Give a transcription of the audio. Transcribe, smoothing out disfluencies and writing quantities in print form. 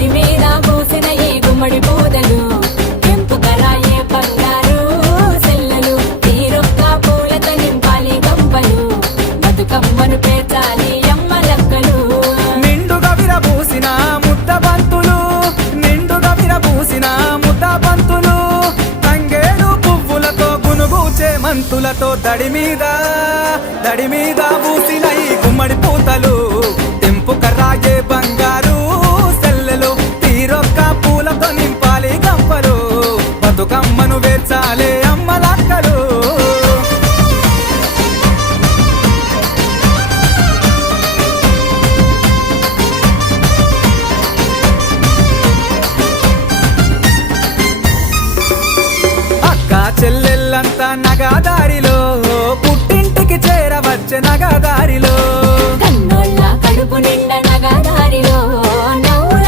దడి మీద పూసిన ఈ గుమ్మడి పూదలు తెంపుకరాయే బంగారు సెల్లలు తీరొక్క పూలతో నింపాలి గంపలు బతుకమ్మను పేర్చాలి అమ్మ లక్కలు నిండుగా విరబూసిన ముద్ద బంతులు నిండుగా విరబూసిన ముద్ద బంతులు తంగేడు పువ్వులతో గునుగూచే మంతులతో దడి మీద పూసిన ఈ గుమ్మడి పూతలు తెంపుకరాయే బంగారు సెల్లెలు తీరొక్క పూలతో నింపాలి గంపలు బతుకమ్మను వేర్చాలే అమ్మ లక్కలు చెల్లెల్లంతా నగాదారిలో పుట్టింటికి చేరవచ్చే నగా